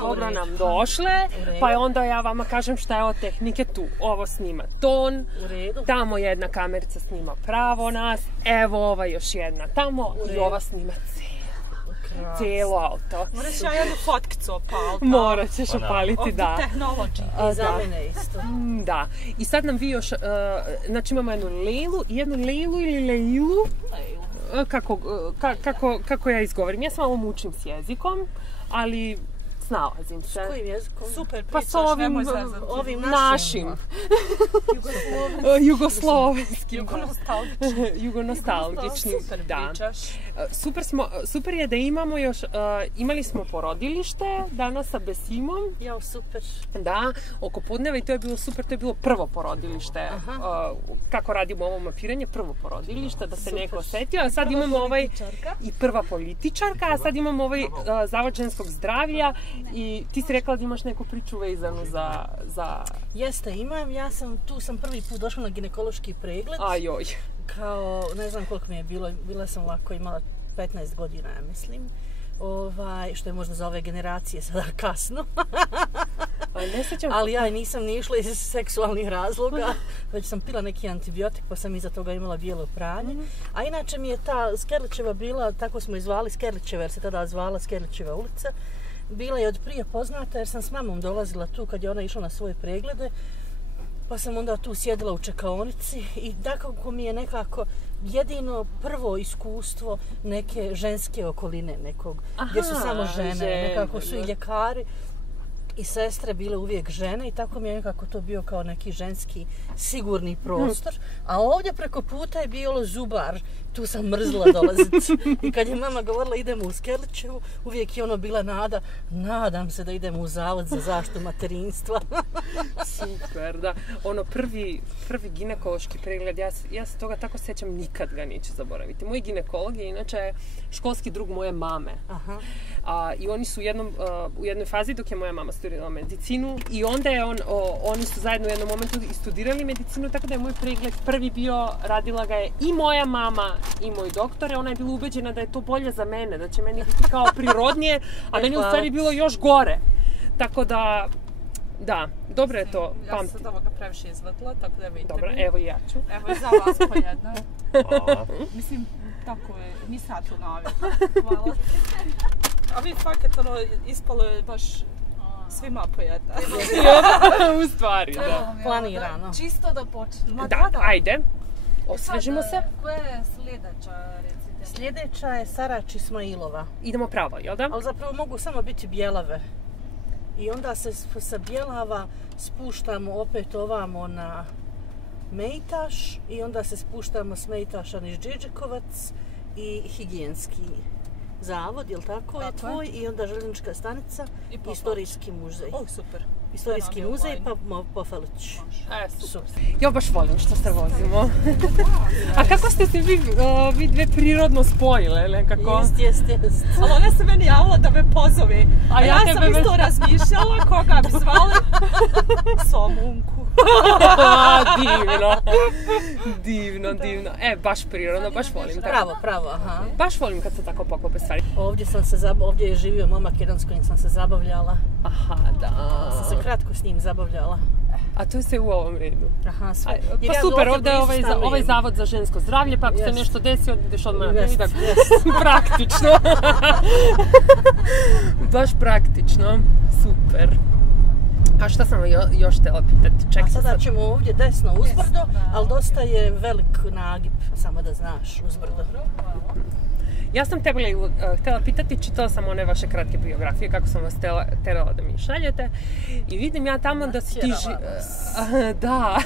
dobro nam došle, pa onda ja vama kažem šta je od tehnike tu. Ovo snima ton, tamo jedna kamerica snima pravo nas, evo ova još jedna tamo i ova snima cijelo auto. Moraš ja jednu fotkicu opaliti. Morat ćeš opaliti, da. Of the technology. I za mene isto. Da. I sad nam vi još, znači imamo jednu Lejlu ili Leilu. Kako ja izgovorim. Ja se malo mučim s jezikom, ali snalazim se. S kojim jezikom? Super pa pričaš, nemoj zezati. Ovim našim. Jugoslovenskim. Jugonostalgičnim. Super da. pričaš. Super je da imamo još, imali smo porodilište danas sa Besimom. Jao, super. Da, oko podneva i to je bilo super, to je bilo prvo porodilište. Kako radimo ovo mapiranje, prvo porodilište, da se neko osjetio, a sad imamo i prva političarka, a sad imamo Zavod ženskog zdravlja i ti si rekla da imaš neku priču vezanu za... Jeste, imam, tu sam prvi put došla na ginekološki pregled. Ajoj. Kao, ne znam koliko mi je bilo, bila sam ovako imala 15 godina, ja mislim. Što je možda za ove generacije sada kasno. Ali ja nisam ni išla iz seksualnih razloga, već sam pila neki antibiotik pa sam iza toga imala bijelo pranje. A inače mi je ta Skerlićeva bila, tako smo je zvali Skerlićeva jer se tada zvala Skerlićeva ulica, bila je od prije poznata jer sam s mamom dolazila tu kad je ona išla na svoje preglede, pa sam onda tu sjedila u čekaonici i dakako mi je nekako jedino prvo iskustvo neke ženske okoline nekog, gdje su samo žene, nekako su i ljekari i sestre bile uvijek žene i tako mi je nekako to bio kao neki ženski sigurni prostor. A ovdje preko puta je bilo zubar, tu sam mrzla dolaziti. I kad je mama govorila idemo u Skerlićevu, uvijek je bila nada, nadam se da idemo u Zavod za zaštitu materinstva. Super, da. Prvi ginekološki pregled, ja se toga tako sjećam, nikad ga neću zaboraviti. Moj ginekolog je inače školski drug moje mame. I oni su u jednoj fazi dok je moja mama studirala medicinu i onda je oni su zajedno u jednom momentu i studirali medicinu, tako da je moj pregled prvi bio, radila ga je i moja mama i moj doktor, ona je bila ubeđena da je to bolje za mene, da će meni biti kao prirodnije, a meni u stvari bilo još gore. Tako da, da, dobro je to pamtiti. Ja sam ovoga previše izvadila, tako da vidite. Dobro, evo i ja ću. Evo i za vas po jedna. Mislim, tako je, mi sad tu navi. Hvala. A vi fakat, ispalo je baš svima po jedna. U stvari, da. Planirano. Čisto da počnemo. Da, ajde. Osvežimo se. Koja je sljedeća, recite? Sljedeća je Sarač Ismailova. Idemo pravo, jel da? Ali zapravo mogu samo biti bjelave. I onda se sa Bjelava spuštamo opet ovamo na Mejtaš i onda se spuštamo s Mejtaša niz Đeđekovac i higijenski zavod, jel tako je tvoj, i onda željeznička stanica i istorijski muzej. O, super. Istorijski muzej pa Pofalić. Super. Ja baš volim što se vozimo. A kako ste se vi dve prirodno spojile nekako? Jest. Ali ona se meni javila da me pozove. A ja sam isto razmišljala koga bi zvali Somunku. Divno. Baš prirodno, baš volim tako. Pravo, aha. Baš volim kad se tako poklope stvari. Ovdje je živio momak jedan s kojim sam se zabavljala. Aha, da. Sam se kratko s njim zabavljala. A to je sve u ovom redu. Aha, sve. Pa super, ovdje je ovaj zavod za žensko zdravlje, pa ako se nešto desi, ideš odmah na previdak. Praktično. Baš praktično. Super. A šta sam još htjela pitati? A sada ćemo ovdje desno uzbrdo, ali dosta je velik nagib, samo da znaš, uzbrdo. Ja sam tebe htjela pitati, čitala sam one vaše kratke biografije, kako sam vas terala da mi šaljete. I vidim ja tamo da si ti... Da.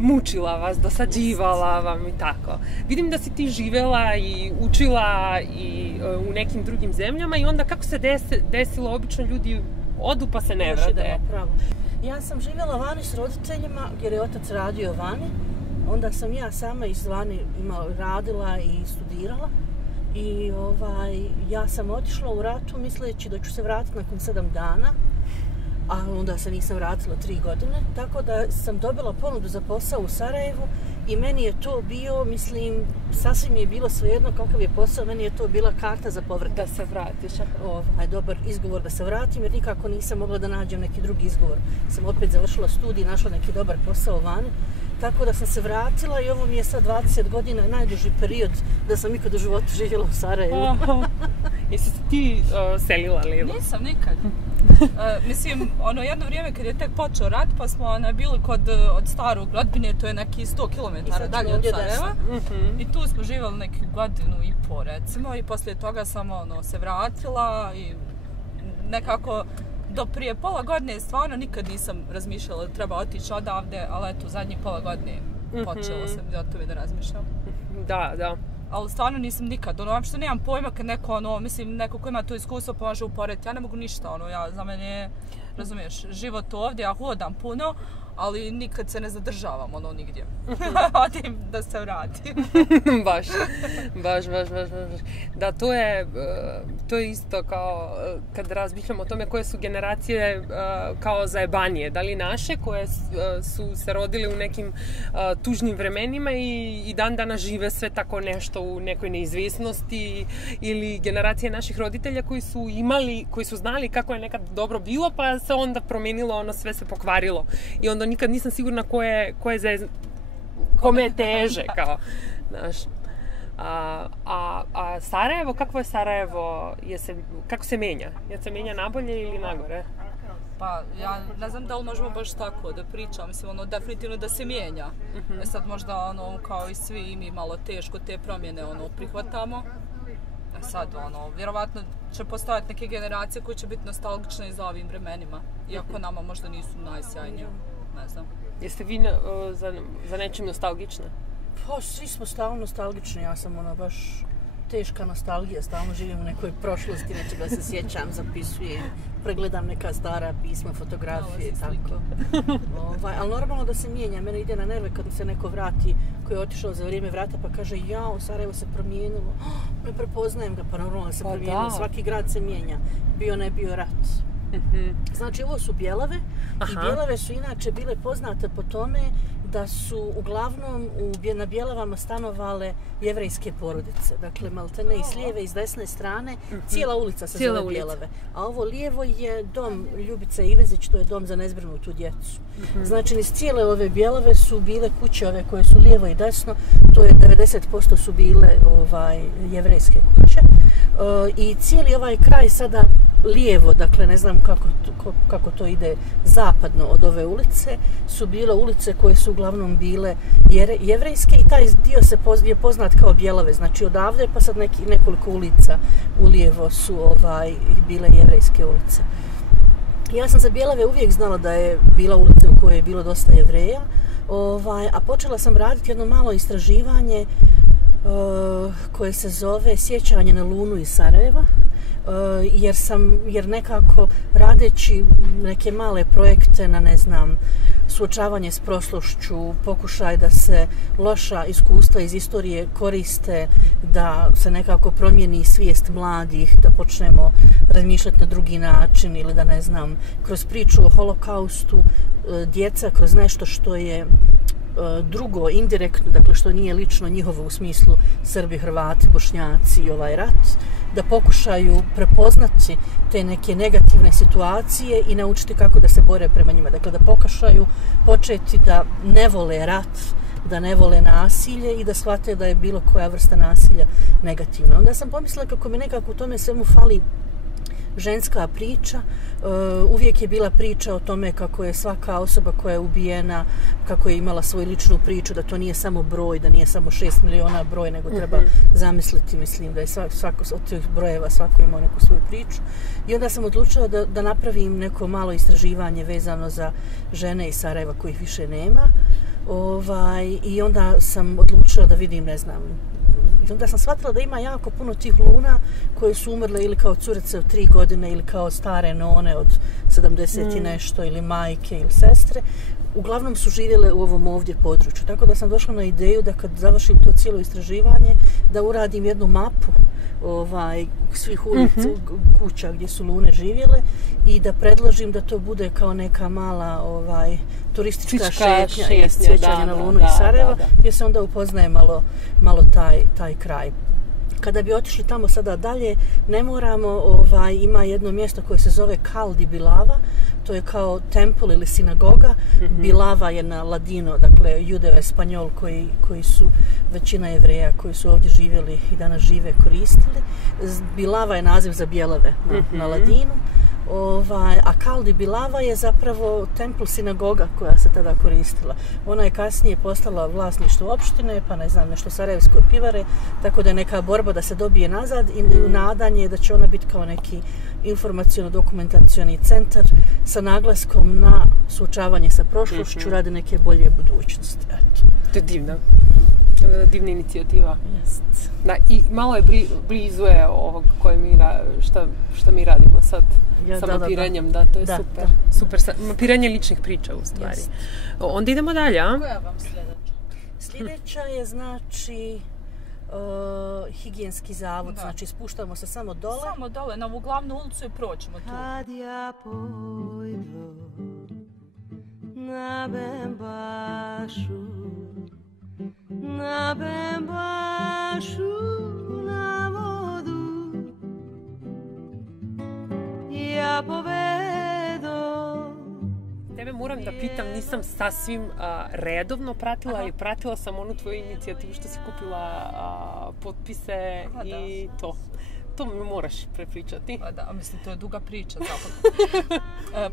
Mučila vas, dosađivala vam i tako. Vidim da si ti živjela i učila i u nekim drugim zemljama i onda kako se desilo, obično ljudi odu pa se ne vrate. Ja sam živjela vani s roditeljima jer je otac radio vani. Onda sam ja sama izvani radila i studirala. I ja sam otišla u ratu misleći da ću se vratiti nakon 7 dana. a onda se nisam vratila 3 godine, tako da sam dobila ponudu za posao u Sarajevu i meni je to bio, mislim, sasvim je bilo svejedno kakav je posao, meni je to bila karta za povratak. Da se vratiš. Dobar izgovor da se vratim, jer nikako nisam mogla da nađem neki drugi izgovor. Sam opet završila studij, našla neki dobar posao vani, tako da sam se vratila i ovo mi je sad 20 godina najduži period da sam ikad u životu živjela u Sarajevu. Jesi se ti selila lijevo? Nisam nikad. Mislim, jedno vrijeme kad je tek počeo rat, pa smo bili od starog rodbine, to je neki 100 km dalje od Sarajeva. I tu smo živjeli neki 1.5 godinu recimo i poslije toga sam se vratila i nekako do prije pola godine stvarno nikad nisam razmišljala da treba otići odavde, ali eto, zadnjih pola godine počelo sam o tome da razmišljam. Da. Ali stvarno nisam nikad, uopšte nemam pojma kad neko ko ima to iskustvo pa može uporediti, ja ne mogu ništa, za mene je, razumiješ, život ovdje, ja hodam puno, ali nikad se ne zadržavam nigdje. Odim da se vratim. Baš. Da, to je isto kao kad razmišljamo o tome koje su generacije kao zajebanije. Da li naše koje su se rodile u nekim tužnim vremenima i dan danas žive sve tako nešto u nekoj neizvjesnosti, ili generacije naših roditelja koji su znali kako je nekad dobro bilo pa se onda promijenilo, sve se pokvarilo. I onda nikad nisam sigurna kome je teže, kao, znaš. A Sarajevo, kakvo je Sarajevo, kako se menja? Jel se menja nabolje ili nagore? Pa, ja ne znam da li možemo baš tako da pričam, mislim, definitivno da se mijenja. Sad možda, kao i svi, i mi malo teško te promjene, prihvatamo. Sad, vjerovatno će postojati neke generacije koje će biti nostalgične i za ovim vremenima, iako nama možda nisu najsjajnije, ne znam. Jeste vi za nečim nostalgične? Pa, svi smo stalno nostalgični, ja sam baš teška nostalgija, stalno živim u nekoj prošlosti, nečega se sjećam, zapisujem, pregledam neka stara pisma, fotografije i tako. Ali normalno da se mijenja, mene ide na nerve kad se neko vrati koji je otišao za vrijeme vrata pa kaže jao, Sarajevo se promijenilo, ne prepoznajem ga, pa normalno da se promijenilo, svaki grad se mijenja, bio ne bio rat. Znači ovo su Bjelave i Bjelave su inače bile poznate po tome da su uglavnom na Bjelavama stanovale jevrejske porodice. Dakle, maltene i s lijeve i s desne strane, cijela ulica se zove Bjelave. A ovo lijevo je dom Ljubice Ivezić, to je dom za nezbrinutu djecu. Znači, iz cijele ove Bjelave su bile kuće ove koje su lijevo i desno, to je 90% su bile jevrejske kuće. I cijeli ovaj kraj sada lijevo, dakle ne znam kako to ide zapadno od ove ulice, su bile ulice koje su uglavnom bile jevrejske i taj dio je poznat kao Bjelave, znači odavde pa sad nekoliko ulica ulijevo su bile jevrejske ulice. Ja sam za Bjelave uvijek znala da je bila ulica u kojoj je bilo dosta Jevreja, a počela sam raditi jedno malo istraživanje koje se zove Sjećanje na Lunu iz Sarajeva, jer nekako radeći neke male projekte na, ne znam, suočavanje s prošlošću, pokušaj da se loša iskustva iz istorije koriste, da se nekako promijeni svijest mladih, da počnemo razmišljati na drugi način ili da, ne znam, kroz priču o holokaustu djeca kroz nešto što je drugo, indirektno, dakle što nije lično njihovo u smislu Srbi, Hrvati, Bošnjaci i ovaj rat, da pokušaju prepoznati te neke negativne situacije i naučiti kako da se bore prema njima. Dakle, da pokušaju početi da ne vole rat, da ne vole nasilje i da shvate da je bilo koja vrsta nasilja negativna. Onda sam pomislila kako mi nekako u tome svemu fali ženska priča. Uvijek je bila priča o tome kako je svaka osoba koja je ubijena, kako je imala svoju ličnu priču, da to nije samo broj, da nije samo 6 miliona broj, nego treba zamisliti, mislim, da je svako od tih brojeva svako imao neku svoju priču. I onda sam odlučila da napravim neko malo istraživanje vezano za žene iz Sarajeva kojih više nema. I onda sam odlučila da vidim, ne znam, i onda sam shvatila da ima jako puno tih luna koje su umrle ili kao curice od 3 godine ili kao stare none od 70 i nešto ili majke ili sestre uglavnom su živjele u ovom ovdje području. Tako da sam došla na ideju da kad završim to cijelo istraživanje, da uradim jednu mapu svih ulica, kuća gdje su Lune živjele i da predložim da to bude kao neka mala turistička šetnja i sjećanje na Lunu iz Sarajeva, gdje se onda upoznaje malo taj kraj. Kada bi otišli tamo sada dalje, ne moramo, ima jedno mjesto koje se zove Cal di Bilava, to je kao tempel ili sinagoga. Bilava je na ladino, dakle Judeo Espanjol koji su većina Jevreja koji su ovdje živjeli i danas žive koristili. Bilava je naziv za bjelave na ladinu. A Cal di Bilava je zapravo tempel sinagoga koja se tada koristila. Ona je kasnije postala vlasništvo opštine, pa ne znam, nešto Sarajevske pivare, tako da je neka borba da se dobije nazad i nadanje da će ona biti kao neki informaciono-dokumentacioni centar sa naglaskom na suočavanje sa prošlošću radi neke bolje budućnosti. Eto. To je divna inicijativa. Da, i malo je blizu je ovog što mi radimo sad sa mapiranjem, da, to je super. Super, mapiranje ličnih priča u stvari. Onda idemo dalje, a? Koja vam sljedeća? Sljedeća je znači higijenski zavod, znači spuštamo se samo dole. Samo dole, na ovu glavnu ulicu i proćemo tu. Kad ja pojdu na Bembašu, na Bembašu, na vodu, ja povedo. Tebe moram da pitam, nisam sasvim redovno pratila, ali pratila sam onu tvoju inicijativu što si kupila potpise i to. To mi moraš prepričati. Pa da, mislim, to je duga priča zapravo.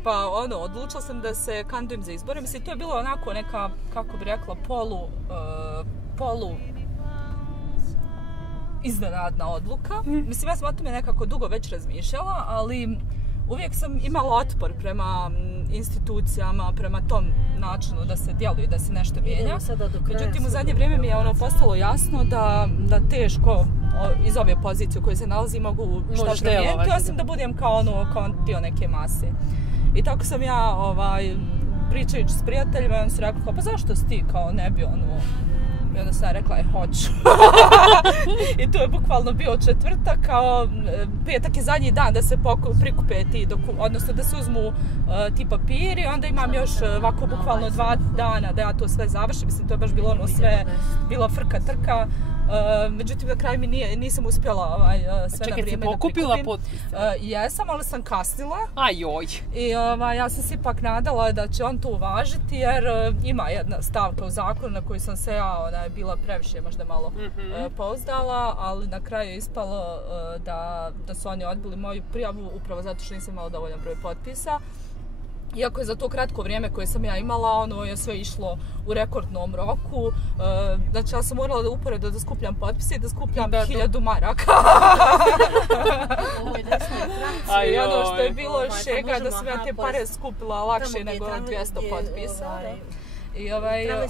Pa odlučila sam da se kandidujem za izbore. Mislim, to je bilo onako neka, kako bi rekla, polu iznenadna odluka. Mislim, ja sam o tome nekako dugo već razmišljala, ali uvijek sam imala otpor prema institucijama, prema tom načinu da se djeluje, da se nešto mijenja. Međutim, u zadnje vrijeme mi je postalo jasno da teško iz ove pozicije u kojoj se nalazi mogu šta promijeniti, osim da budem kao dio neke mase. I tako sam ja pričajući s prijateljima, on su rekao, pa zašto si ti ne bi I onda sam rekla, hoću. I to je bukvalno bio četvrtak, kao petak je zadnji dan da se prikupe ti odnosno da se uzmu ti papiri, onda imam još ovako bukvalno 2 dana da ja to sve završim. Mislim, to je baš bilo sve, bilo frka trka. Međutim, na kraju nisam uspjela sve na vrijeme da prikupim. Čekaj, si pokupila potpise? Jesam, ali sam kasnila. Ajoj. I ja sam se ipak nadala da će on to uvažiti, jer ima jedna stavka u zakonu na koju sam se ja bila previše možda malo pouzdala, ali na kraju je ispalo da su oni odbili moju prijavu upravo zato što nisam imala dovoljan broj potpisa. Iako je za to kratko vrijeme koje sam ja imala, je sve išlo u rekordnom roku. Znači, ja sam morala uporedo da skupljam potpise i da skupljam 1000 maraka. I ono što je bilo šega da sam ja te pare skupila lakše nego 200 potpisa.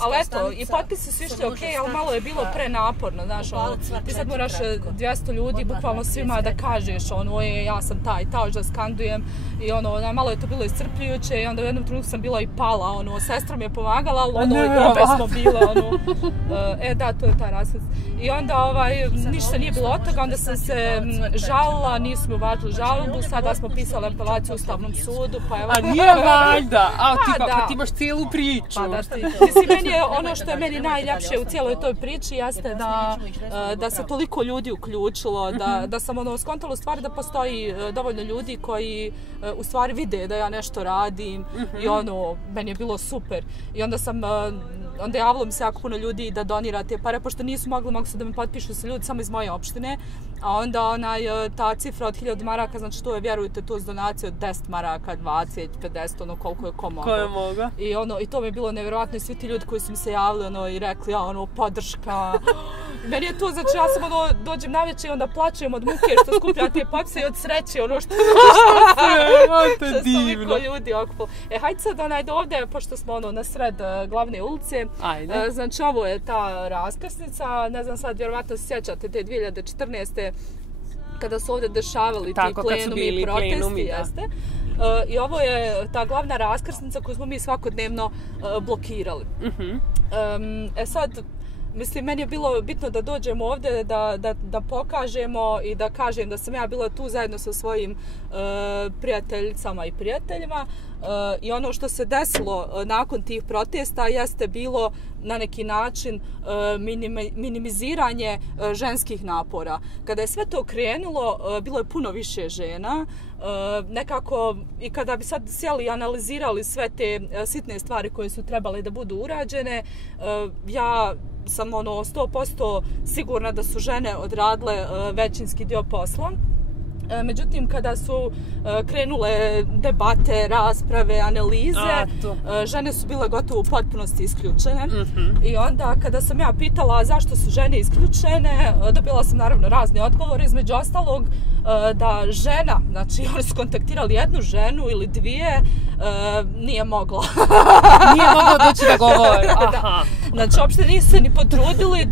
Ali eto, i potpisi su išli okej, ali malo je bilo prenaporno, znaš, ti sad moraš 200 ljudi bukvalno svima da kažeš, ja sam taj, da skandujem i malo je to bilo iscrpljujuće i onda u jednom trenutku sam bila i pala, sestra mi je pomagala, ali opet smo bile, da, to je taj razlog. I onda ništa nije bilo od toga, onda sam se žalila, nisu mi uvažili žalbu, sada smo pisali apelaciju u Ustavnom sudu, pa evo... A nije valjda, pa ti imaš cijelu priču. Mislim, meni je ono što je meni najljepše u cijeloj toj priči jeste da se toliko ljudi uključilo, da sam skontala u stvari da postoji dovoljno ljudi koji u stvari vide da ja nešto radim i meni je bilo super. I onda javilo mi se jako puno ljudi da donira te pare, pošto nisu mogli su da me potpišu se ljudi samo iz moje opštine, a onda ta cifra od 1000 maraka, znači to je, vjerujte, to s donacije od 10 maraka, 20, 50, koliko je ko mogao. I to mi je bilo nevjerojatno i svi ti ljudi koji su mi se javili i rekli, podrška. Meni je to, znači ja sam dođem navečer i onda plačem od muke što skupljam te potpise i od sreće, što je toliko ljudi okupilo. Hajde sad do ovdje, pošto smo na sred glavne ulice. Ajde. Znači ovo je ta raskrsnica, ne znam sad, vjerovatno se sjećate te 2014. kada su ovdje dešavali ti plenumi i protesti, jeste. I ovo je ta glavna raskrsnica koju smo mi svakodnevno blokirali. Sad, mislim, meni je bilo bitno da dođemo ovdje, da pokažemo i da kažem da sam ja bila tu zajedno sa svojim prijateljicama i prijateljima. I ono što se desilo nakon tih protesta jeste bilo na neki način minimiziranje ženskih napora. Kada je sve to krenulo, bilo je puno više žena. Nekako, i kada bi sad sjeli i analizirali sve te sitne stvari koje su trebale da budu urađene, ja sam 100% sigurna da su žene odradile većinski dio posla. Međutim, kada su krenule debate, rasprave, analize, žene su bile gotovo u potpunosti isključene. I onda kada sam ja pitala zašto su žene isključene, dobila sam naravno razne odgovore, između ostalog da žena, znači oni su kontaktirali jednu ženu ili dvije, nije mogla. Nije mogla doći da govori. Da. Znači, uopšte nisu se ni potrudili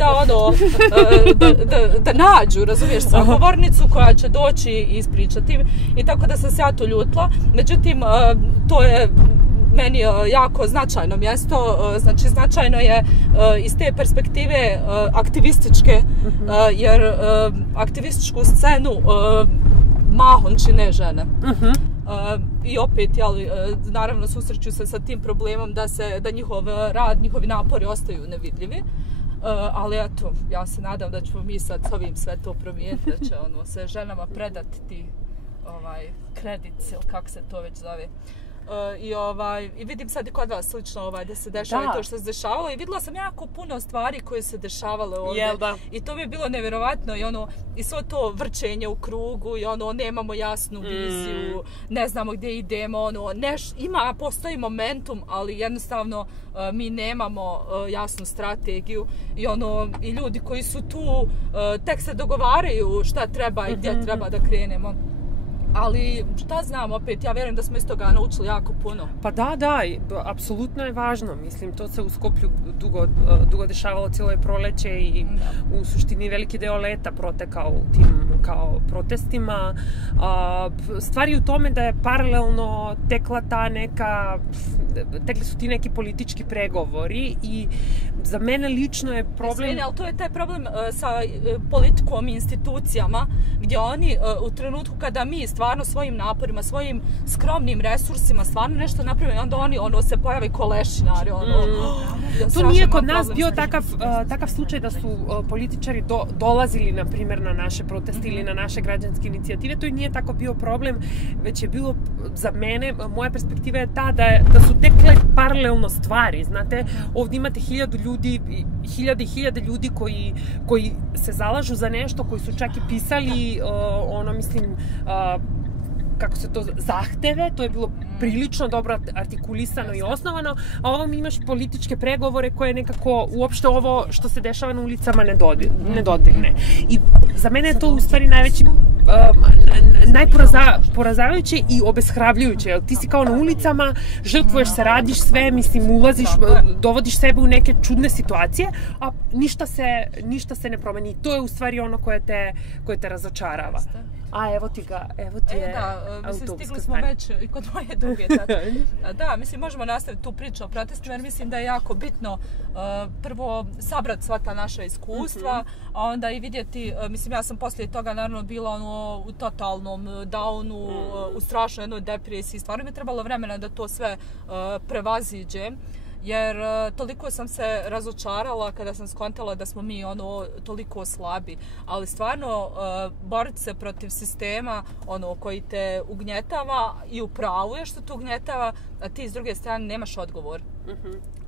da nađu, razumiješ, sagovornicu koja će doći i ispričati. I tako da sam se ja to ljutila. Međutim, to je meni jako značajno mjesto. Znači, značajno je iz te perspektive aktivističke, jer aktivističku scenu mahom čine žene. I opet, naravno, susreću se sa tim problemom da njihov rad, njihovi napori ostaju nevidljivi. Ali eto, ja se nadam da ćemo mi sad s ovim sve to promijeniti, da će se ženama predati ti kredit, ili kako se to već zove. I vidim sad i kod vas slično da se dešava i to što se dešavalo i vidjela sam jako puno stvari koje se dešavale ovdje i to mi je bilo nevjerovatno i svo to vrčenje u krugu i nemamo jasnu viziju, ne znamo gdje idemo, postoji momentum, ali jednostavno mi nemamo jasnu strategiju i ljudi koji su tu tek se dogovaraju šta treba i gdje treba da krenemo. Ali šta znam, opet, ja vjerujem da smo iz toga naučili jako puno. Pa da, apsolutno je važno. Mislim, to se u Skoplju dugo dešavalo cijelo je proleće i u suštini veliki deo leta protekao u tim kao protestima. Stvari u tome da je paralelno tekli su ti neki politički pregovori i za mene lično je problem... Ali to je taj problem sa politikom i institucijama gdje oni u trenutku kada mi stvarno svojim naporima, svojim skromnim resursima stvarno nešto napravimo, onda oni se pojave kolešinari. To nije kod nas bio takav slučaj da su političari dolazili, na primjer, na naše proteste ili na naše građanske inicijative. To i nije tako bio problem, već je bilo za mene, moja perspektiva je ta da su tekle paralelno stvari. Znate, ovdje imate 1000 ljudi, hiljade ljudi koji se zalažu za nešto, koji su čak i pisali, kako se to zahteve, to je bilo prilično dobro artikulisano i osnovano, a ovom imaš političke pregovore koje nekako uopšte ovo što se dešava na ulicama ne dodirne. I za mene je to u stvari najveći najporazavajuće i obeshrabrujuće. Ti si kao na ulicama, žrtvuješ se, radiš sve, mislim, ulaziš, dovodiš sebe u neke čudne situacije, a ništa se ne promeni. To je u stvari ono koje te razočarava. A evo ti je stigli smo već i kod moje druge tačke. Da, mislim, možemo nastaviti tu priču o protestima, jer mislim da je jako bitno prvo sabrati sva ta naša iskustva, a onda i vidjeti, mislim, ja sam poslije toga naravno bila u totalnom downu, u strašnoj jednoj depresiji, stvarno mi je trebalo vremena da to sve prevaziđem. Jer toliko sam se razočarala kada sam skontala da smo mi toliko slabi. Ali stvarno boriti se protiv sistema koji te ugnjetava i u pravu je što te ugnjetava, a ti s druge strane nemaš odgovor.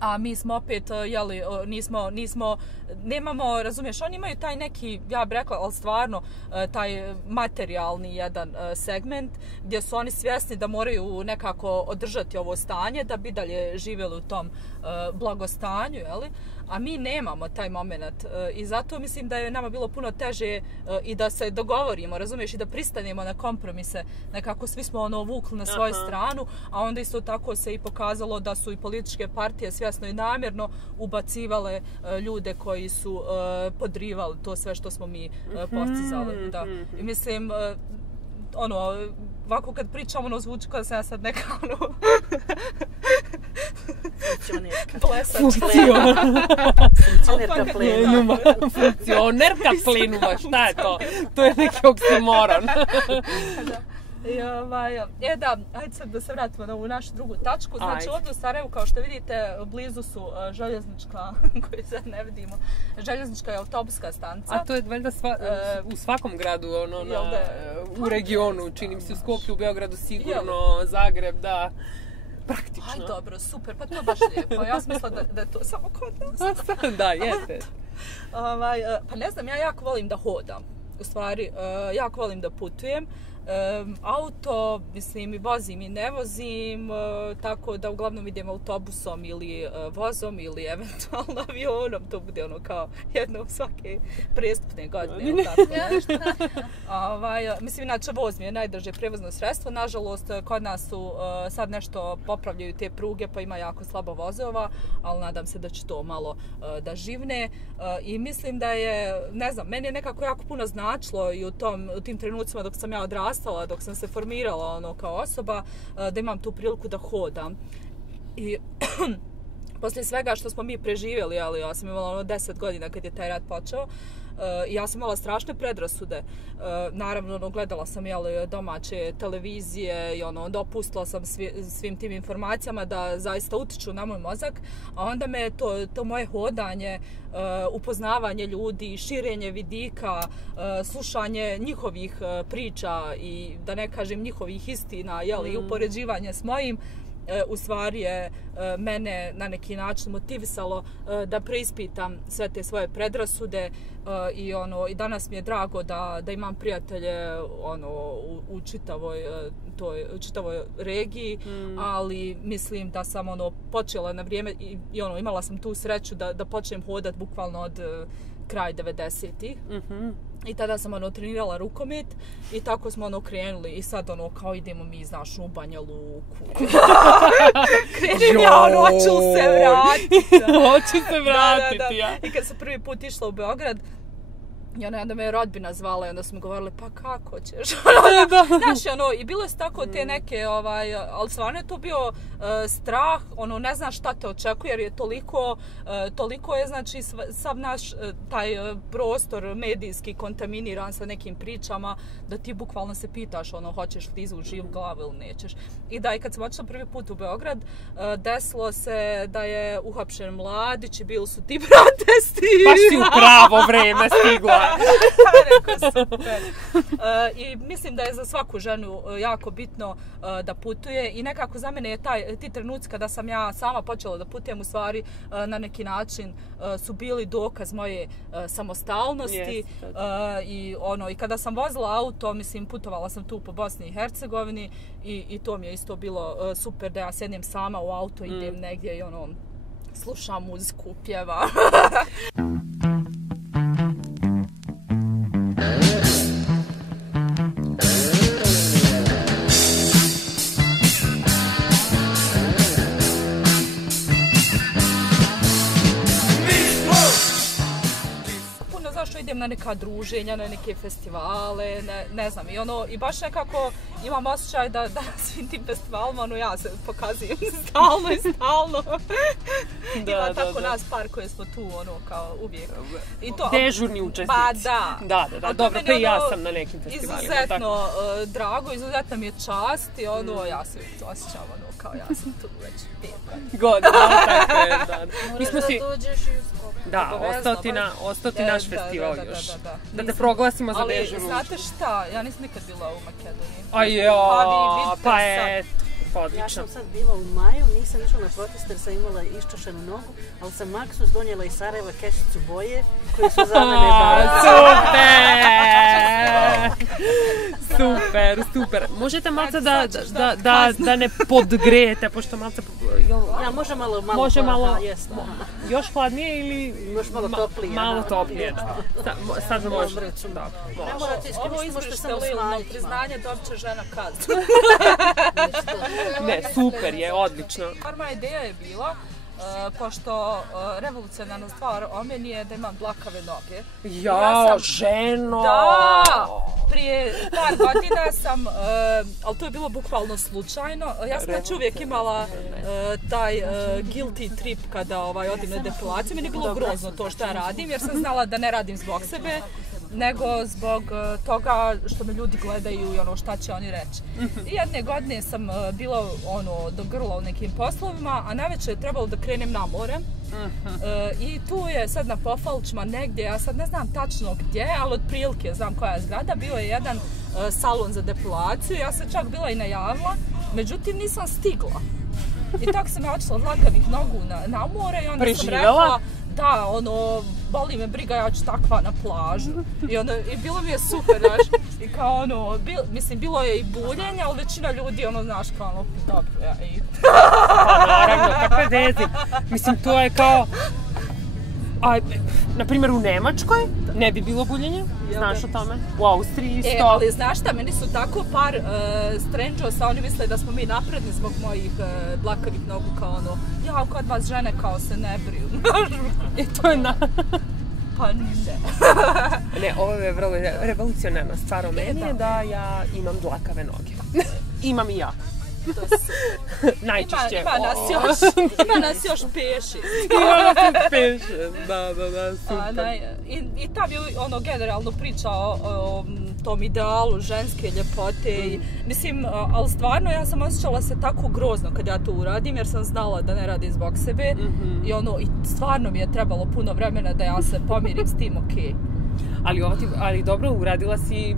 A mi smo opet, nemamo, razumiješ, oni imaju taj neki, ja bih rekla, ali stvarno, taj materijalni jedan segment gdje su oni svjesni da moraju nekako održati ovo stanje da bi dalje živjeli u tom blagostanju, jeli? A mi nemamo taj moment i zato mislim da je nama bilo puno teže i da se dogovorimo, razumiješ, i da pristanemo na kompromise. Nekako svi smo vukli na svoju stranu, a onda isto tako se i pokazalo da su i političke partije svjesno i namjerno ubacivale ljude koji su podrivali to sve što smo mi postizali. Da. I mislim, ono, ovako kad pričam, ono, zvuči kao da sam ja sad neka, ono... Funkcionerka plenuma. Funkcionerka plenuma, šta je to? To je neki oksimoron. Da, ajde sad da se vratimo na ovu našu drugu tačku. Znači ovdje u Sarajevu, kao što vidite, blizu su željeznička, koju sad ne vidimo, željeznička i autobuska stanica. A to je valjda u svakom gradu, u regionu, čini mi se u Skoplju, u Beogradu sigurno, Zagreb, da. Praktično. Aj, dobro, super, pa to je baš lijepo. Ja sam mislila da je to samo kod nas. Da, jeste. Pa ne znam, ja jako volim da hodam. U stvari, jako volim da putujem. Auto, mislim, i vozim i ne vozim, tako da uglavnom idem autobusom ili vozom ili eventualno avionom, to bude ono kao jedno u svake prestupne godine ili tako nešto. Mislim, inače voz mi je najdrže prevozno sredstvo, nažalost kod nas su sad nešto popravljaju te pruge pa ima jako slabo vozova, ali nadam se da će to malo da živne i mislim da je, ne znam, meni je nekako jako puno značilo i u tim trenucima dok sam ja odrastala, dok sam se formirala ono kao osoba, da imam tu priliku da hodam. I poslije svega što smo mi preživjeli, ali ja sam imala 10 godina kad je taj rat počeo, ja sam imala strašne predrasude. Naravno, gledala sam domaće televizije i dopustila sam svim tim informacijama da zaista utiču na moj mozak, a onda me to moje hodanje, upoznavanje ljudi, širenje vidika, slušanje njihovih priča i da ne kažem njihovih istina, i upoređivanje s mojim, u stvari je mene na neki način motivisalo da preispitam sve te svoje predrasude i danas mi je drago da imam prijatelje u čitavoj regiji, ali mislim da sam počela na vrijeme i imala sam tu sreću da počnem hodat bukvalno od kraj 90-ih. I tada sam trenirala rukomet i tako smo krenuli i sad kao idemo mi, znaš, u Banja Luku. Krenem ja, hoću se vratiti. Hoću se vratiti, ja. I kad sam prvi put išla u Beograd, i onda me je rodbina zvala i onda su mi govorili, pa kako ćeš? Znaš, i bilo je tako te neke, ali stvarno je to bio strah, ne znaš šta te očekuje jer je toliko je, znači, sav naš taj prostor medijski kontaminiran sa nekim pričama da ti bukvalno se pitaš, hoćeš li izvući živ glavu ili nećeš. I da, i kad sam otišla prvi put u Beograd, desilo se da je uhapšen Mladić i bili su ti protesti. Baš si u pravo vreme stigla. Super. I mislim da je za svaku ženu jako bitno da putuje i nekako za mene je ti trenuci kada sam ja sama počela da putujem u stvari na neki način su bili dokaz moje samostalnosti i kada sam vozila auto, mislim, putovala sam tu po Bosni i Hercegovini i to mi je isto bilo super da ja sednem sama u auto, idem negdje i slušam muziku, pjevam. Idem na neka druženja, na neke festivale, ne znam, i baš nekako imam osjećaj da svim tim festivalima, ja se pokazujem stalno. Ima tako nas par koje smo tu, kao uvijek. Dežurni učesnici. Pa da. Da, dobro, pa i ja sam na nekim festivalima. Izuzetno drago, izuzetno mi je čast i ja se osjećam kao ja sam tu već 5 godina. Tako je, da. Moraš da dođeš i u Skopje. Da, ostao ti naš festival još. Da te proglasimo za dežurnu. Ali znate šta, ja nisam nikad bila u Makedoniji. Pa eto. Odlično. Ja sam sad bila u maju, nisam išla na protest jer sam imala iščašenu nogu, ali sam maksus donijela iz Sarajeva kešicu boje koji su za mene Super. Možete malce da ne podgrejete, pošto malce... Ja, može malo još hladnije ili... Još malo toplije. Malo toplije, da. Sad može. Ne morate iskoristiti, možete samo smanjiti. Priznanje dobit će žena kaznu. Ne, super je, odlično. Moja ideja je bila, pošto revolucionarna stvar o meni je da imam dlakave noge. Jao, ženo! Da! prije par godina sam, ali to je bilo bukvalno slučajno, ja sam znači uvijek imala taj guilty trip kada odim na depilaciju. Meni je bilo grozno to što ja radim, jer sam znala da ne radim zbog sebe, nego zbog toga što me ljudi gledaju i ono šta će oni reći. I jedne godine sam bila do grla u nekim poslovima, a navečer je trebalo da krenem na more. I tu je sad na Pofalčima negdje, ja sad ne znam tačno gdje, ali otprilike znam koja je zgrada, bio je jedan salon za depilaciju, ja sam čak bila i najavila, međutim nisam stigla. I tako sam ja otišla od lagavih nogu na more i onda sam rekla, da, boli me briga, ja ću takva na plažu. I bilo mi je super, znaš, i kao bilo je i buljenja, ali većina ljudi, znaš, kao dobro, ja idem. Pa naravno, kakve veze. Mislim, to je kao, na primjer u Nemačkoj ne bi bilo buljenja, znaš o tome? U Austriji isto. Ali znaš šta, meni su tako par stranđosa, oni misle da smo mi napredni zbog mojih dlakavih nogu, kao ja kod vas žene kao se ne briju. I to je Pa ne. Ne, ovo je vrlo revolucionarna stvar o meni je da ja imam dlakave noge. Imam i ja. Najčešće. Ima nas još peši. Ima nas peši, da, super. I tam je generalno priča o tom idealu ženske ljepote. Mislim, ali stvarno ja sam osjećala se tako grozno kad ja to uradim, jer sam znala da ne radim zbog sebe. I stvarno mi je trebalo puno vremena da ja se pomirim s tim, okej. Ali dobro, uradila si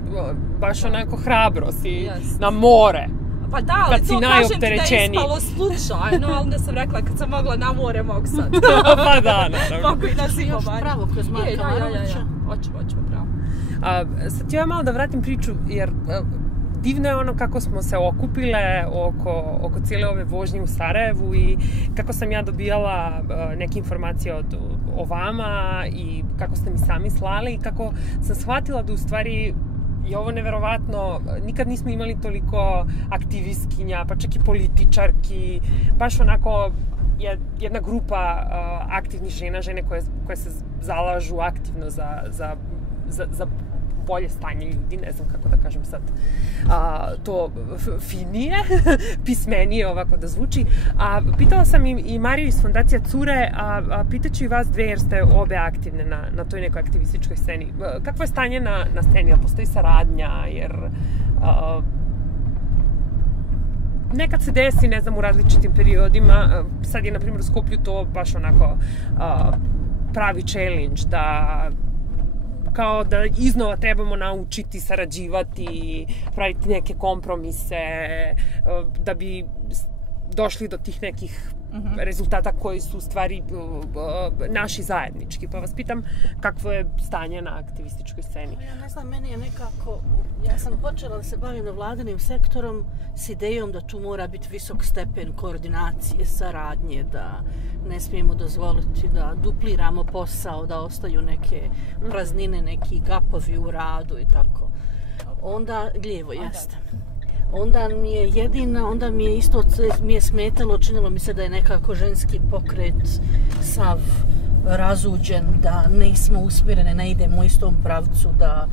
baš onako hrabro si na more. Pa da, ali to kažem ti da je ispalo slučajno, ali da sam rekla kad sam mogla na more, mogu sad. Pa da, naravno. Mogu i na zimovanje. Još pravo kroz Marka Marovića. Hoćemo pravo. Sad ću ja malo da vratim priču, jer divno je ono kako smo se okupile oko cijele ove vožnje u Sarajevu i kako sam ja dobijala neke informacije o vama i kako ste mi sami slali i kako sam shvatila da u stvari je ovo neverovatno, nikad nismo imali toliko aktivistkinja, pa čak i političarki, baš onako jedna grupa aktivnih žene koje se zalažu aktivno za bolje stanje ljudi, ne znam kako da kažem sad to finije, pismenije ovako da zvuči. Pitala sam i Mariju iz Fondacija Cure, a pitaću i vas dve jer ste obe aktivne na toj nekoj aktivističkoj sceni. Kakvo je stanje na sceni? Jel postoji saradnja? Jer nekad se desi, ne znam, u različitim periodima. Sad je, na primjer, u Skoplju to baš onako pravi challenge da kao da iznova trebamo naučiti, sarađivati, praviti neke kompromise, da bi došli do tih nekih rezultata koji su u stvari naši zajednički. Pa vas pitam kakvo je stanje na aktivističkoj sceni? Ja ne znam, meni je nekako, ja sam počela da se bavim nevladinim sektorom s idejom da tu mora biti visok stepen koordinacije, saradnje, da ne smijemo dozvoliti da dupliramo posao, da ostaju neke praznine, neki gapovi u radu i tako. Onda lijevo jeste. Onda mi je isto smetalo, činilo mi se da je nekako ženski pokret sav razuđen, da nismo usmjerene, ne idemo u istom pravcu, da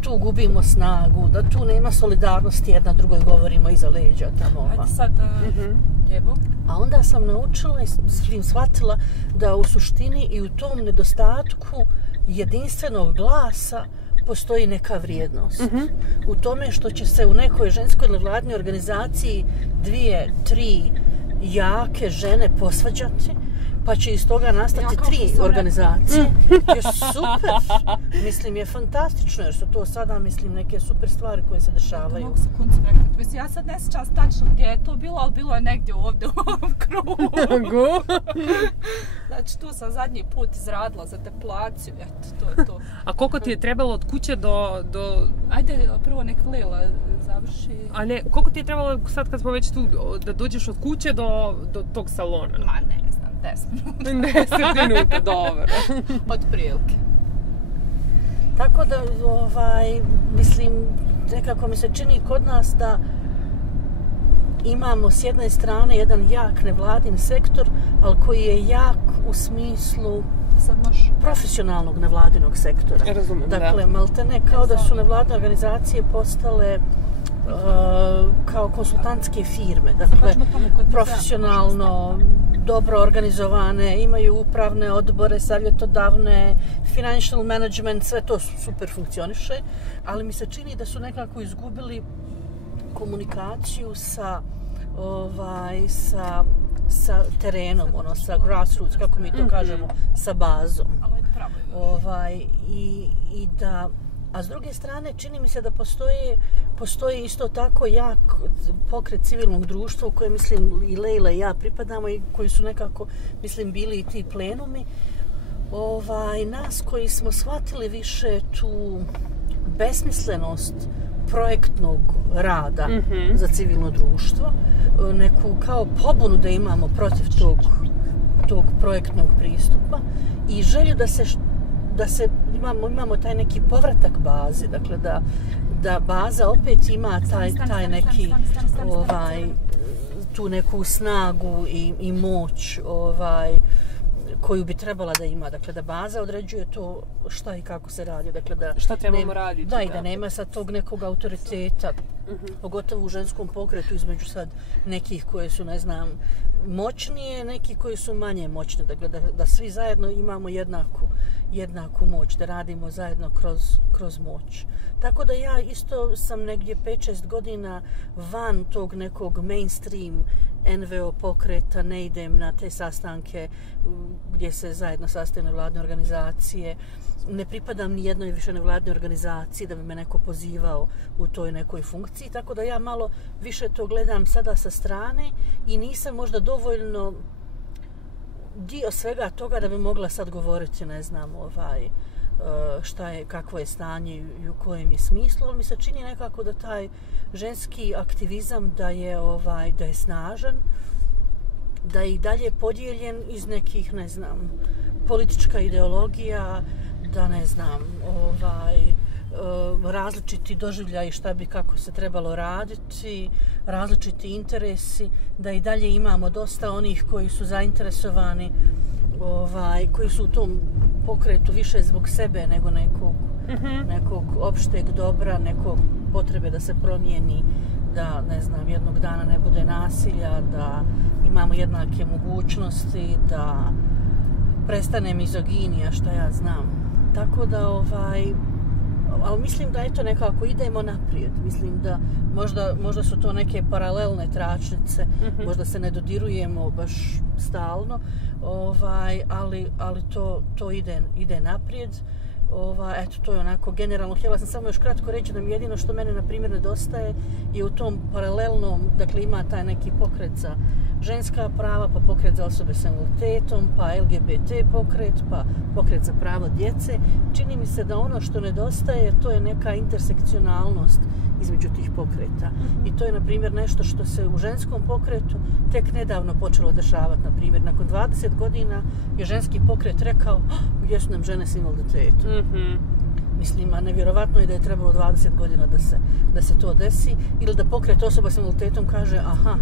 tu gubimo snagu, da tu nema solidarnosti, jedna drugoj govorimo iza leđa tamo. Ajde sad, lijevo. A onda sam naučila i shvatila da u suštini i u tom nedostatku jedinstvenog glasa postoji neka vrijednost. U tome što će se u nekoj ženskoj nevladinoj organizaciji 2, 3 jake žene posvađati, pa će iz toga nastati 3 organizacije. Je super. Mislim, je fantastično, jer su to sada, mislim, neke super stvari koje se dešavaju. Mogu sekundu rekati. Mislim, ja sad ne sjećam tačno gdje je to bilo, ali bilo je negdje ovdje u ovom krugu. Znači, tu sam zadnji put izradila za depilaciju. Eto, to je to. A koliko ti je trebalo od kuće do... Ajde, prvo nek Lila završi. A ne, koliko ti je trebalo sad kad smo već tu, da dođeš od kuće do tog salona? Ma ne znam, 10 minuta. 10 minuta, dobro. Od prilike. Tako da, mislim, nekako mi se čini kod nas da imamo s jedne strane jedan jak nevladin sektor, ali koji je jak u smislu Sad možeš... profesionalnog nevladinog sektora. Razumijem, dakle, maltene kao da su nevladine organizacije postale kao konsultantske firme. Dakle, profesionalno, dobro organizovane, imaju upravne odbore, savjetodavne, financial management, sve to super funkcioniše, ali mi se čini da su nekako izgubili komunikaciju sa terenom, sa grassroots, kako mi to kažemo, sa bazom. I da, a s druge strane, čini mi se da postoji isto tako jak pokret civilnog društva u kojem, mislim, i Lejla i ja pripadamo i koji su nekako, mislim, bili i ti plenumi. Nas koji smo shvatili više tu besmislenost projektnog rada za civilno društvo, neku kao pobunu da imamo protiv tog projektnog pristupa i želju da se imamo taj neki povratak bazi, dakle da baza opet ima taj neki tu neku snagu i moć koju bi trebala da ima, dakle da baza određuje to šta i kako se radi, dakle da šta trebamo raditi. Da, i da nema sad tog nekog autoriteta, pogotovo u ženskom pokretu između sad nekih koje su, ne znam, moćnije, neki koji su manje moćni, dakle da svi zajedno imamo jednaku moć, da radimo zajedno kroz moć. Tako da ja isto sam negdje 5-6 godina van tog nekog mainstream NVO pokreta, ne idem na te sastanke gdje se zajedno sastaju nevladine organizacije, ne pripadam ni jednoj više nevladinoj organizaciji da bi me neko pozivao u toj nekoj funkciji, tako da ja malo više to gledam sada sa strane i nisam možda dovoljno dio svega toga da bi mogla sad govoriti, ne znam, šta je, kakvo je stanje i u kojem je smislu, ali mi se čini nekako da taj ženski aktivizam da je snažan, da je i dalje podijeljen iz nekih, ne znam, politička ideologija, da ne znam, različiti doživljaji šta bi, kako se trebalo raditi, različiti interesi, da i dalje imamo dosta onih koji su zainteresovani, koji su u tom pokretu više zbog sebe nego nekog opšteg dobra, nekog potrebe da se promijeni, da, ne znam, jednog dana ne bude nasilja, da imamo jednake mogućnosti, da prestane mizoginija, šta ja znam. Tako da, ali mislim da eto nekako idemo naprijed. Mislim da možda su to neke paralelne tračnice, možda se ne dodirujemo baš stalno, ali to ide naprijed. Eto, to je onako generalno. Htjela sam samo još kratko reći da mi jedino što mene, na primjer, nedostaje je u tom paralelnom, dakle ima taj neki pokret za ženska prava, pa pokret za osobe s invaliditetom, pa LGBT pokret, pa pokret za prava djece. Čini mi se da ono što nedostaje, to je neka intersekcionalnost između tih pokreta. I to je, na primjer, nešto što se u ženskom pokretu tek nedavno počelo dešavati. Na primjer, nakon 20 godina je ženski pokret rekao gdje su nam žene s invaliditetom. Mislim, a nevjerovatno je da je trebalo 20 godina da se to desi, ili da pokret osoba s invaliditetom kaže aha,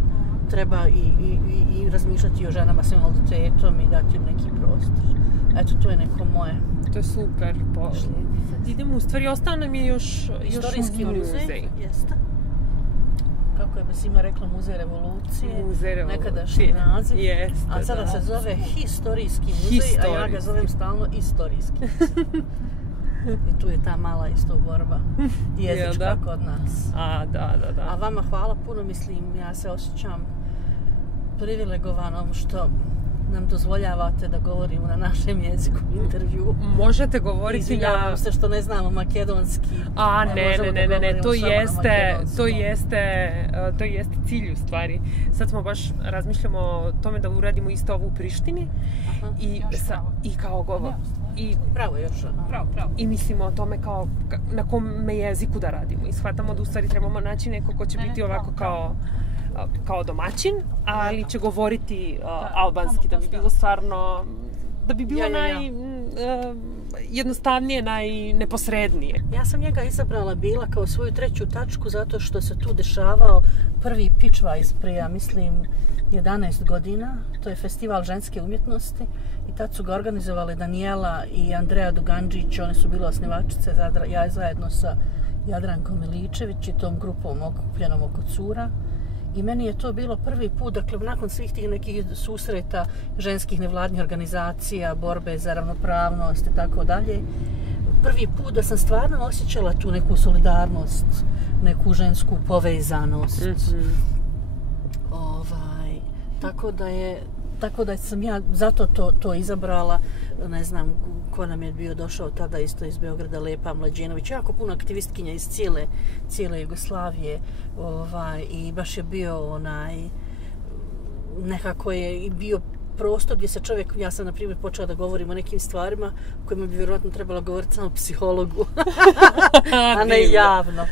treba i razmišljati o ženama s invaliditetom i dati im neki prostor. Eto, to je neko moje. To je super. Idemo, u stvari, ostao nam je još istorijski muzej. Jeste. Kako je Besima rekla, Muzej revolucije. Nekadašnji naziv. Jeste, a sada se zove Historijski muzej, a ja ga zovem stalno Istorijski. I tu je ta mala isto borba jezička kod nas. Da. A vama hvala puno, mislim, ja se osjećam privilegovanom što nam dozvoljavate da govorimo na našem jeziku u intervju. Možete govoriti Izvinjavam se što ne znamo makedonski. Ne, to jeste cilj u stvari. Sad smo baš razmišljamo o tome da uradimo isto ovo u Prištini. I kao govor. Pravo još. Pravo. I mislimo o tome na kome jeziku da radimo. I shvatamo da u stvari trebamo naći neko ko će biti ovako kao domaćin, ali će govoriti albanski, da bi bilo stvarno, da bi bilo jednostavnije, najneposrednije. Ja sam njega izabrala bila kao svoju treću tačku zato što se tu dešavao prvi pitchwise prije, mislim, 11 godina. To je festival ženske umjetnosti i tad su ga organizovali Daniela i Andreja Duganđić, one su bile osnivačice, ja zajedno sa Jadrankom Miličević i tom grupom okupljenom oko cura. I meni je to bilo prvi put, dakle, nakon svih tih nekih susreta ženskih nevladnih organizacija, borbe za ravnopravnost i tako dalje, prvi put da sam stvarno osjećala tu neku solidarnost, neku žensku povezanost. Tako da sam ja zato to izabrala. Ne znam ko nam je bio došao tada isto iz Beograda, Lepa Mlađenović, jako puno aktivistkinja iz cijele Jugoslavije, i baš je bio nekako je bio prostor gdje se čovjek, ja sam na primjer počela da govorim o nekim stvarima kojima bi vjerojatno trebala govoriti samo psihologu, a ne javno.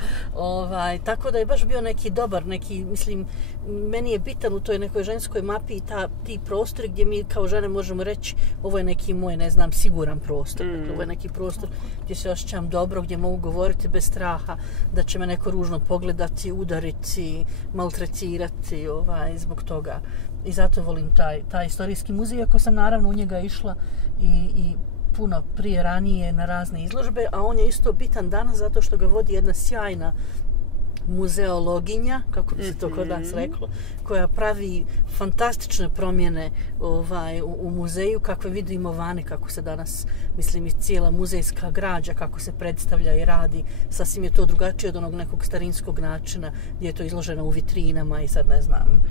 Tako da je baš bio neki dobar, mislim, meni je bitan u toj nekoj ženskoj mapi i ti prostori gdje mi kao žene možemo reći ovo je neki moj, ne znam, siguran prostor. Dakle, ovo je neki prostor gdje se osjećam dobro, gdje mogu govoriti bez straha da će me neko ružno pogledati, udariti, maltretirati, zbog toga. I zato volim taj istorijski muzej, ako sam naravno u njega išla i puno prije ranije na razne izložbe, a on je isto bitan danas zato što ga vodi jedna sjajna muzeologinja, kako bi se to kod nas reklo, koja pravi fantastične promjene u muzeju, kakve vidimo vani, kako se danas, mislim, i cijela muzejska građa, kako se predstavlja i radi. Sasvim je to drugačije od onog nekog starinskog načina gdje je to izloženo u vitrinama i sad ne znam,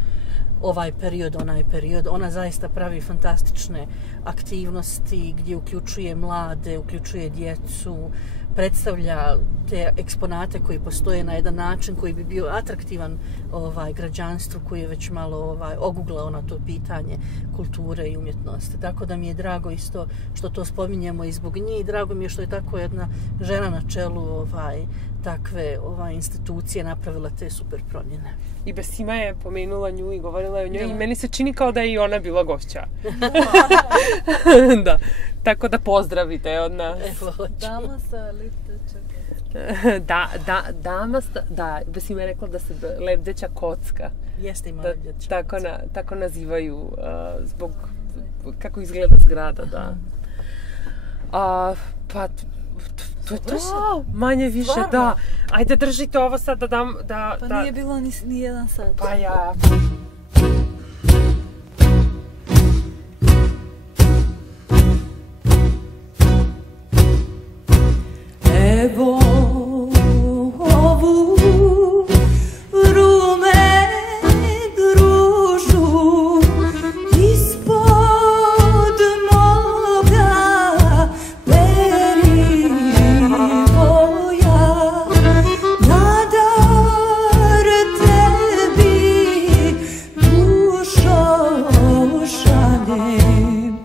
ovaj period, onaj period. Ona zaista pravi fantastične aktivnosti gdje uključuje mlade, uključuje djecu, predstavlja te eksponate koji postoje na jedan način koji bi bio atraktivan građanstvu koji je već malo oguglao na to pitanje kulture i umjetnosti. Tako da mi je drago isto što to spominjemo i zbog nje i drago mi je što je tako jedna žena na čelu takve institucije napravila te super promjene. I Besima je pomenula nju i govorila je o njoj i meni se čini kao da je i ona bila gošća. Da. Tako da pozdravite od nas. Damasa lebdeća kocka. Da, Besima je rekla da se lebdeća kocka. Jeste ima lebdeća kocka. Tako nazivaju zbog kako izgleda zgrada, da. Pa to je to, manje više, stvarno? Da. Ajde, držite ovo sad da dam... Pa nije bilo ni jedan sat. Pa ja... Evo ovu rume družu ispod moga perivoja, nadar tebi dušo šaljem.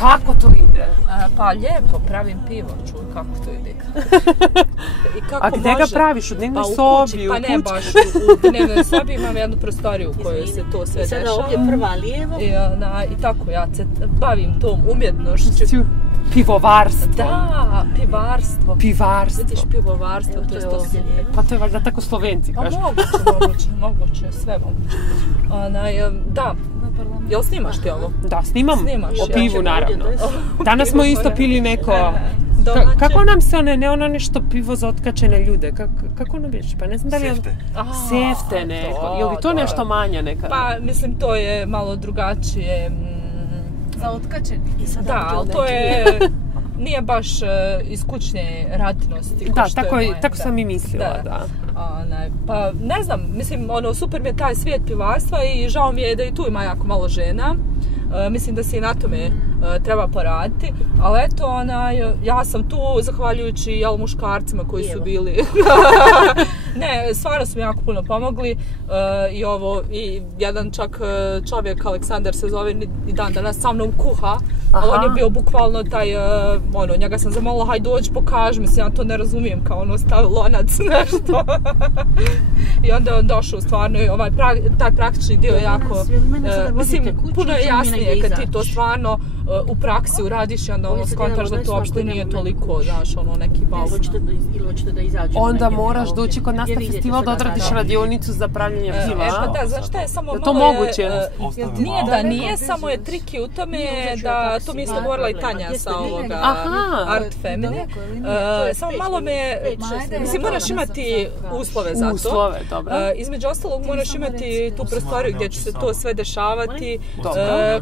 Kako to ide? Pa lijepo, pravim pivo, čuj kako to ide. I kako a gdje ga praviš? U dnevnoj sobi? Pa ne, baš u dnevnoj sobi imam jednu prostoriju u kojoj se to sve dešava. Sada ovdje prva lijevo. I tako ja se bavim tom umjetnošću. Pivovarstvo. Da, pivarstvo. Pivarstvo. Vidiš, pivovarstvo, to je to. Pa to je valjda tako Slovenci kažu. Moguće, sve moguće. Da, jel snimaš ti ovo? Da, snimam. Snimaš, o pivu, naravno. Danas smo isto pili neko... Kako nam se ono nešto pivo za otkačene ljude? Kako ono biš? Pa ne znam da li je... Sefte neko. Je li to nešto manja neka? Pa, mislim, to je malo drugačije. Za otkačeni? Da, ali to je... Nije baš iz kućne radinosti. Da, tako sam i mislila, da. Pa ne znam, mislim, super mi je taj svijet pivarstva i žao mi je da i tu ima jako malo žena. Mislim da se i na tome treba poraditi, ali eto, ja sam tu zahvaljujući muškarcima koji su bili. Ne, stvarno su mi jako puno pomogli i jedan čak čovjek, Aleksandar se zove, i dan danas sa mnom kuha. Ali on je bio bukvalno taj, njega sam zamolila, hajde dođi pokaži, mislim, ja to ne razumijem, kao ono stavio lonac, nešto. I onda je on došao, stvarno, taj praktični dio je jako, mislim, puno je jasnije kad ti to stvarno u praksi uradiš i onda ono skontaš da to uopšte nije toliko, znaš, ono neki bauz. Ili hoćete da izađemo? Onda moraš doći kod nas na festival da odradiš radionicu za pravljenje piva. Pa da, znaš šta je, samo malo je... To moguće? Nije da nije, samo je triki u tome da, to mi je isto govorila i Tanja sa ovoga Art Femine. Samo malo me, mislim, moraš imati uslove za to. Uslove, dobro. Između ostalog moraš imati tu prostoriju gdje će se to sve dešavati,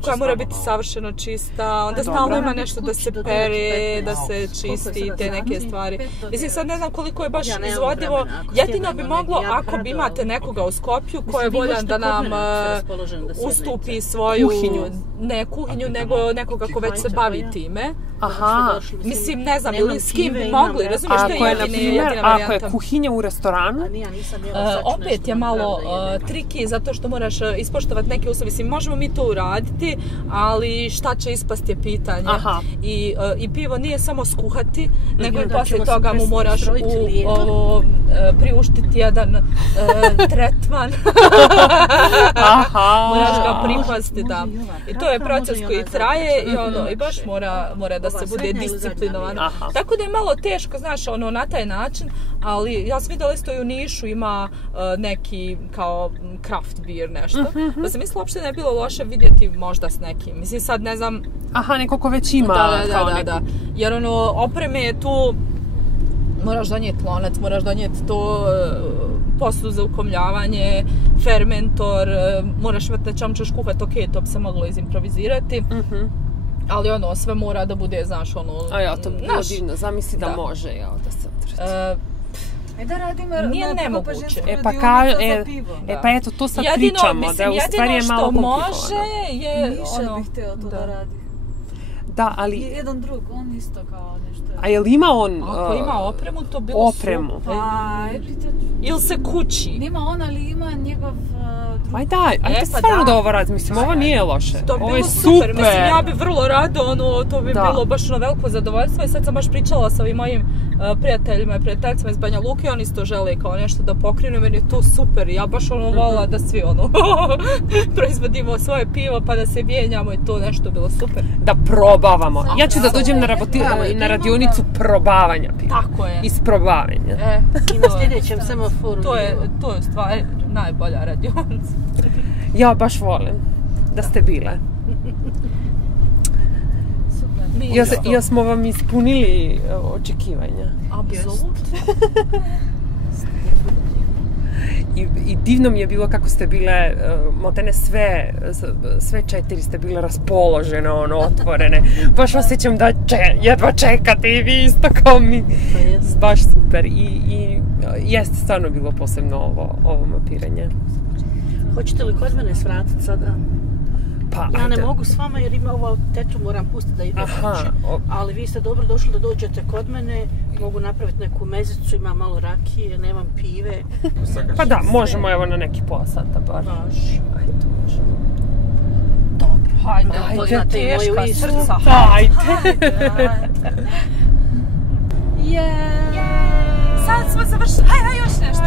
koja mora biti savršeno čista, onda stalno ima nešto da se pere, da se čisti, te neke stvari. Mislim, sad ne znam koliko je baš izvodivo, jedino bi moglo ako bi imate nekoga u Skopju ko je voljan da nam ustupi svoju, ne kuhinju, nego nekoga ko već se bavi time. Aha. Mislim, ne znam, ili s kim bi mogli, razumiješ, to je jedina varijanta. Ako je kuhinja u restoranu? Opet je malo triki, zato što moraš ispoštovati neke uslove. Mislim, možemo mi to uraditi, ali šta će ispasti je pitanje. I pivo nije samo skuhati, nego i poslije toga mu moraš priuštiti jedan tretman. Moraš ga pripaziti, da. I to je proces koji traje i baš mora da se bude disciplinovan. Tako da je malo teško, znaš, na taj način, ali ja sam vidjela isto i u Nišu ima neki kao craft beer nešto. Pa sam mislila uopšte ne je bilo loše vidjeti možda s nekim. Mislim, sad ne znam... neko ko već ima. Da. Jer opreme je tu, moraš donijeti lonac, moraš donijeti to posudu za ukomljavanje, fermentor, moraš imati na čemu ćeš kuhati, to bi se moglo izimprovizirati. Ali sve mora da bude, znaš, to bi bilo divno, zamisli da može, da se otrati. Da radimo nije nemoguće. Pa eto, to sad pričamo, da u stvari je malo komplikovano. Jedino što može je... Miša bih htio to da radi. Da, ali... Jedan drug, on isto kao nešto... A je li ima on... Ako ima opremu, to bilo opremu. Ili se kući. Nema on, ali ima njegov... Aj daj, ajde stvarno da ovo radi, mislim, ovo nije loše. Ovo je super. Mislim, ja bi vrlo rado, to bi bilo baš veliko zadovoljstvo i sad sam baš pričala sa ovim mojim prijateljima i prijateljicama iz Banja Luke, oni isto žele kao nešto da pokrenu, meni je to super. Ja baš volila da svi proizvodimo svoje pivo pa da se mijenjamo i to nešto bilo super. Da probavamo. Ja ću da dođem na radionicu probavanja piva. Tako je. Isprobavanja. I na sljedećem semaforu. To je stvar najbolja radionica. Ja baš volim da ste bile. Ja smo vam ispunili očekivanja. Apsolutno. I divno mi je bilo kako ste bile, motene sve 4 ste bile raspoložene, otvorene. Baš osjećam da jedva čekate i vi isto kao mi. Baš super. I jeste stvarno bilo posebno ovo mapiranje. Hoćete li kod mene svratiti sada? Pa, ja ne mogu s vama jer ima ovo teču, moram pustiti da ide kuće. Ali vi ste dobro došli da dođete kod mene, mogu napraviti neku mezicu, imam malo rakije, nemam pive. Pa da, možemo evo na neki pola sata bar. Ajde, možemo. Dobro, hajde, to je teška srca. Hajde. Sad smo završili, hajde još nešto.